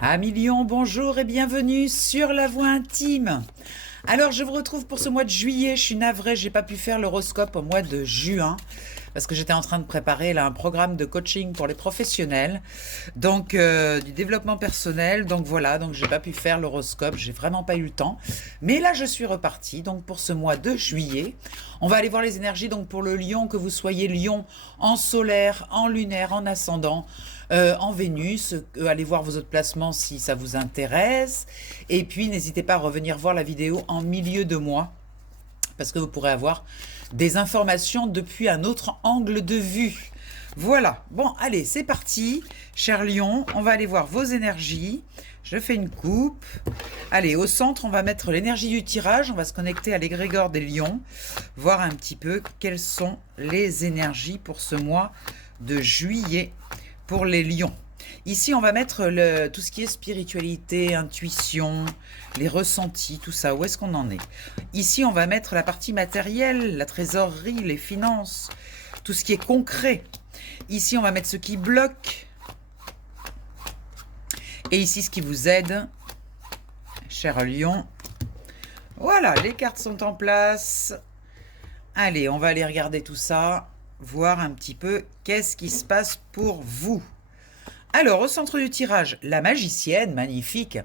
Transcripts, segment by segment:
Amis Lion, bonjour et bienvenue sur La Voix Intime. Alors je vous retrouve pour ce mois de juillet, je suis navrée, j'ai pas pu faire l'horoscope au mois de juin parce que j'étais en train de préparer là un programme de coaching pour les professionnels, donc du développement personnel, donc voilà, donc j'ai pas pu faire l'horoscope, j'ai vraiment pas eu le temps. Mais là je suis repartie, donc pour ce mois de juillet, on va aller voir les énergies donc pour le Lion, que vous soyez Lion en solaire, en lunaire, en ascendant, en Vénus, allez voir vos autres placements si ça vous intéresse. Et puis n'hésitez pas à revenir voir la vidéo en milieu de mois, parce que vous pourrez avoir des informations depuis un autre angle de vue. Voilà, bon allez c'est parti, cher Lion, on va aller voir vos énergies. Je fais une coupe. Allez, au centre, on va mettre l'énergie du tirage. On va se connecter à l'égrégore des lions. Voir un petit peu quelles sont les énergies pour ce mois de juillet pour les lions. Ici, on va mettre tout ce qui est spiritualité, intuition, les ressentis, tout ça. Où est-ce qu'on en est? Ici, on va mettre la partie matérielle, la trésorerie, les finances, tout ce qui est concret. Ici, on va mettre ce qui bloque. Et ici, ce qui vous aide, cher Lion. Voilà, les cartes sont en place. Allez, on va aller regarder tout ça, voir un petit peu qu'est-ce qui se passe pour vous. Alors, au centre du tirage, la magicienne, magnifique.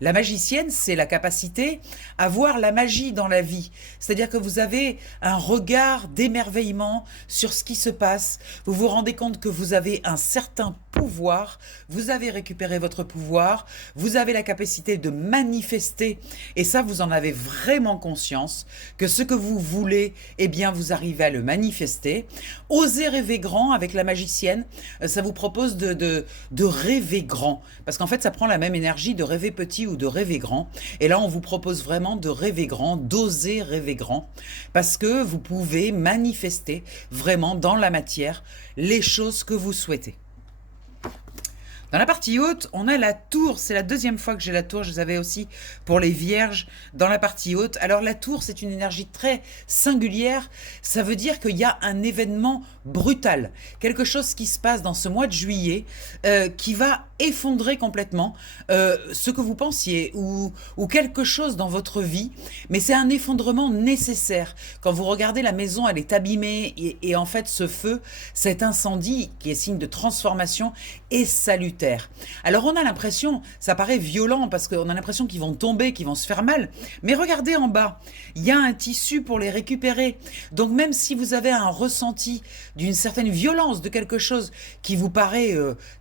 La magicienne, c'est la capacité à voir la magie dans la vie. C'est-à-dire que vous avez un regard d'émerveillement sur ce qui se passe. Vous vous rendez compte que vous avez un certain pouvoir. Vous avez récupéré votre pouvoir. Vous avez la capacité de manifester. Et ça, vous en avez vraiment conscience. Que ce que vous voulez, eh bien, vous arrivez à le manifester. Osez rêver grand avec la magicienne. Ça vous propose de rêver grand, parce qu'en fait ça prend la même énergie de rêver petit ou de rêver grand, et là on vous propose vraiment de rêver grand, d'oser rêver grand, parce que vous pouvez manifester vraiment dans la matière les choses que vous souhaitez. Dans la partie haute, on a la tour. C'est la deuxième fois que j'ai la tour. Je les avais aussi pour les vierges dans la partie haute. Alors la tour, c'est une énergie très singulière. Ça veut dire qu'il y a un événement brutal. Quelque chose qui se passe dans ce mois de juillet qui va effondrer complètement ce que vous pensiez ou quelque chose dans votre vie. Mais c'est un effondrement nécessaire. Quand vous regardez la maison, elle est abîmée et en fait ce feu, cet incendie qui est signe de transformation est salutaire. Alors on a l'impression, ça paraît violent parce qu'on a l'impression qu'ils vont tomber, qu'ils vont se faire mal, mais regardez en bas, il y a un tissu pour les récupérer. Donc même si vous avez un ressenti d'une certaine violence de quelque chose qui vous paraît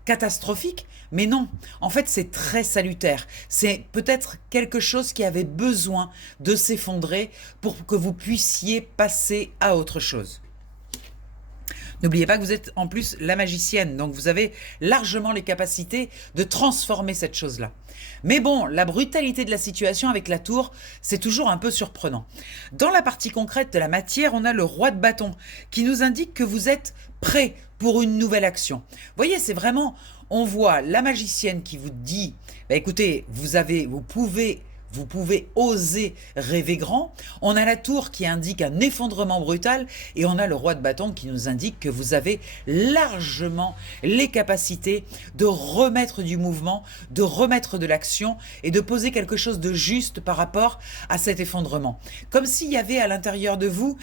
catastrophique, mais non, en fait c'est très salutaire. C'est peut-être quelque chose qui avait besoin de s'effondrer pour que vous puissiez passer à autre chose. N'oubliez pas que vous êtes en plus la magicienne, donc vous avez largement les capacités de transformer cette chose-là. Mais bon, la brutalité de la situation avec la tour, c'est toujours un peu surprenant. Dans la partie concrète de la matière, on a le roi de bâton qui nous indique que vous êtes prêt pour une nouvelle action. Vous voyez, c'est vraiment, on voit la magicienne qui vous dit, bah écoutez, vous pouvez oser rêver grand. On a la tour qui indique un effondrement brutal et on a le roi de bâton qui nous indique que vous avez largement les capacités de remettre du mouvement, de remettre de l'action et de poser quelque chose de juste par rapport à cet effondrement. Comme s'il y avait à l'intérieur de vous,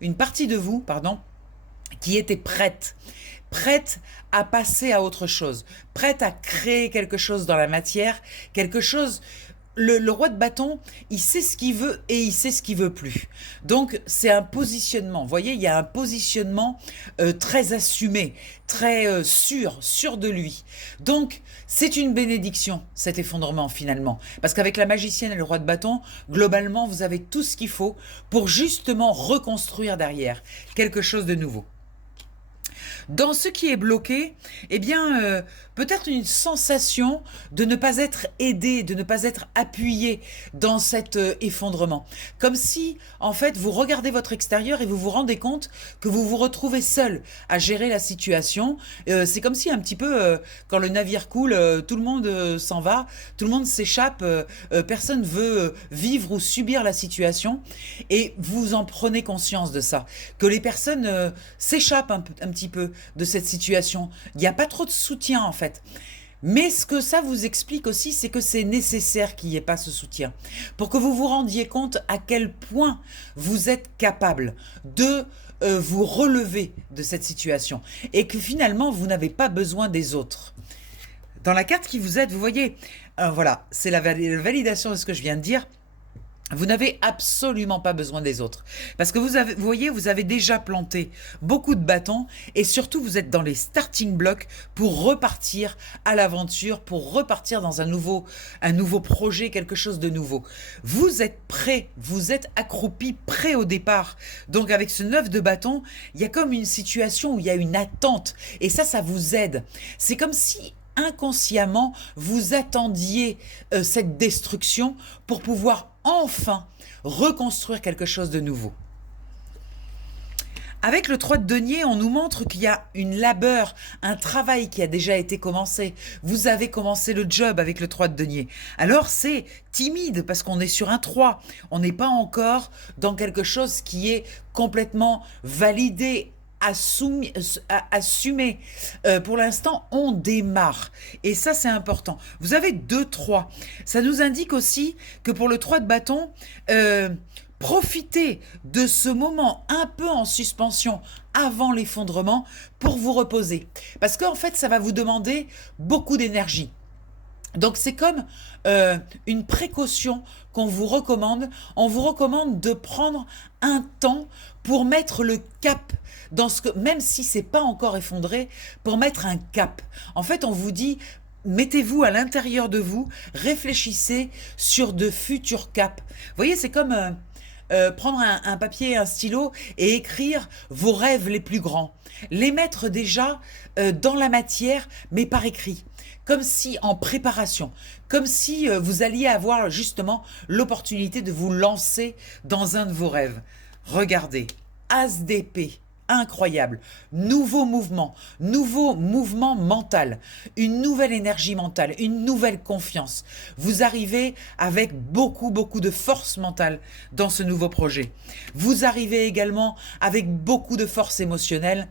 une partie de vous, pardon, qui était prête à passer à autre chose, prête à créer quelque chose dans la matière, quelque chose. Le roi de bâton, il sait ce qu'il veut et il sait ce qu'il veut plus. Donc, c'est un positionnement. Vous voyez, il y a un positionnement très assumé, très sûr de lui. Donc, c'est une bénédiction, cet effondrement, finalement. Parce qu'avec la magicienne et le roi de bâton, globalement, vous avez tout ce qu'il faut pour justement reconstruire derrière quelque chose de nouveau. Dans ce qui est bloqué, eh bien, peut-être une sensation de ne pas être aidé, de ne pas être appuyé dans cet effondrement. Comme si, en fait, vous regardez votre extérieur et vous vous rendez compte que vous vous retrouvez seul à gérer la situation. C'est comme si un petit peu, quand le navire coule, tout le monde s'en va, tout le monde s'échappe, personne veut vivre ou subir la situation. Et vous en prenez conscience de ça, que les personnes s'échappent un petit peu, de cette situation. Il n'y a pas trop de soutien en fait. Mais ce que ça vous explique aussi, c'est que c'est nécessaire qu'il n'y ait pas ce soutien. Pour que vous vous rendiez compte à quel point vous êtes capable de vous relever de cette situation. Et que finalement, vous n'avez pas besoin des autres. Dans la carte qui vous aide, vous voyez, voilà, c'est la validation de ce que je viens de dire. Vous n'avez absolument pas besoin des autres. Parce que vous voyez, vous avez déjà planté beaucoup de bâtons et surtout vous êtes dans les starting blocks pour repartir à l'aventure, pour repartir dans un nouveau projet, quelque chose de nouveau. Vous êtes prêt, vous êtes accroupi, prêt au départ. Donc avec ce 9 de bâton, il y a comme une situation où il y a une attente et ça vous aide. C'est comme si inconsciemment, vous attendiez cette destruction pour pouvoir enfin reconstruire quelque chose de nouveau. Avec le 3 de denier, on nous montre qu'il y a une labeur, un travail qui a déjà été commencé. Vous avez commencé le job avec le 3 de denier. Alors c'est timide parce qu'on est sur un 3. On n'est pas encore dans quelque chose qui est complètement validé, assumé. Pour l'instant, on démarre. Et ça, c'est important. Vous avez 2-3. Ça nous indique aussi que pour le 3 de bâton, profitez de ce moment un peu en suspension avant l'effondrement pour vous reposer. Parce qu'en fait, ça va vous demander beaucoup d'énergie. Donc c'est comme une précaution qu'on vous recommande. On vous recommande de prendre un temps pour mettre le cap dans ce que, même si c'est pas encore effondré, pour mettre un cap. En fait, on vous dit, mettez-vous à l'intérieur de vous, réfléchissez sur de futurs caps. Vous voyez, c'est comme prendre un papier et un stylo et écrire vos rêves les plus grands. Les mettre déjà dans la matière, mais par écrit. Comme si en préparation, comme si vous alliez avoir justement l'opportunité de vous lancer dans un de vos rêves. Regardez, As d'épée, incroyable, nouveau mouvement mental, une nouvelle énergie mentale, une nouvelle confiance. Vous arrivez avec beaucoup de force mentale dans ce nouveau projet. Vous arrivez également avec beaucoup de force émotionnelle,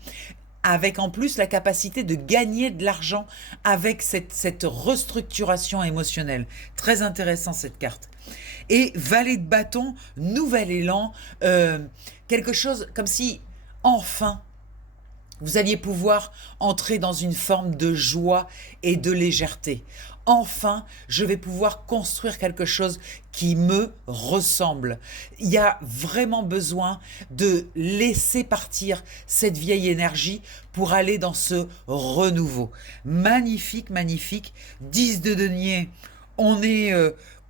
avec en plus la capacité de gagner de l'argent avec cette restructuration émotionnelle. Très intéressant cette carte. Et valet de bâton, nouvel élan, quelque chose comme si enfin vous alliez pouvoir entrer dans une forme de joie et de légèreté. Enfin, je vais pouvoir construire quelque chose qui me ressemble. Il y a vraiment besoin de laisser partir cette vieille énergie pour aller dans ce renouveau. Magnifique, magnifique. 10 de denier, on est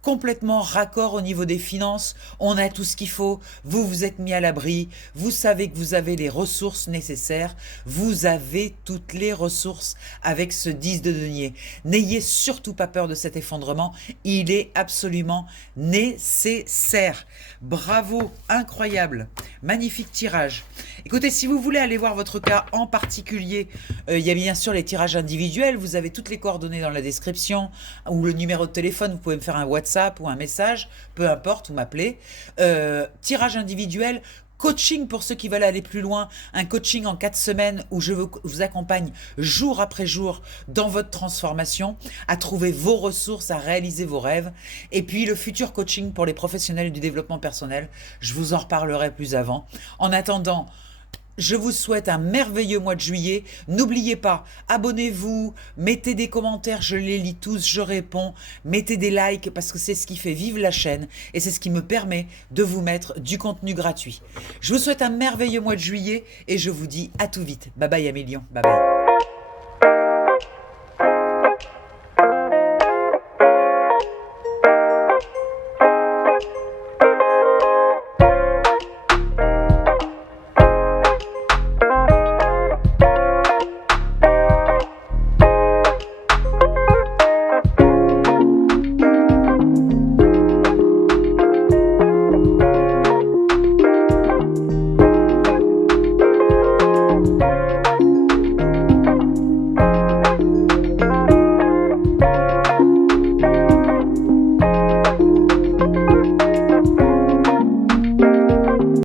complètement raccord au niveau des finances, on a tout ce qu'il faut, vous vous êtes mis à l'abri, vous savez que vous avez les ressources nécessaires, vous avez toutes les ressources avec ce 10 de denier. N'ayez surtout pas peur de cet effondrement, il est absolument nécessaire. Bravo, incroyable, magnifique tirage. Écoutez, si vous voulez aller voir votre cas en particulier, il y a bien sûr les tirages individuels, vous avez toutes les coordonnées dans la description, ou le numéro de téléphone, vous pouvez me faire un WhatsApp ou un message, peu importe, ou m'appeler. Tirage individuel, coaching pour ceux qui veulent aller plus loin, un coaching en 4 semaines où je vous accompagne jour après jour dans votre transformation, à trouver vos ressources, à réaliser vos rêves. Et puis le futur coaching pour les professionnels du développement personnel, je vous en reparlerai plus avant. En attendant, je vous souhaite un merveilleux mois de juillet. N'oubliez pas, abonnez-vous, mettez des commentaires, je les lis tous, je réponds. Mettez des likes parce que c'est ce qui fait vivre la chaîne et c'est ce qui me permet de vous mettre du contenu gratuit. Je vous souhaite un merveilleux mois de juillet et je vous dis à tout vite. Bye bye Amélion, bye bye.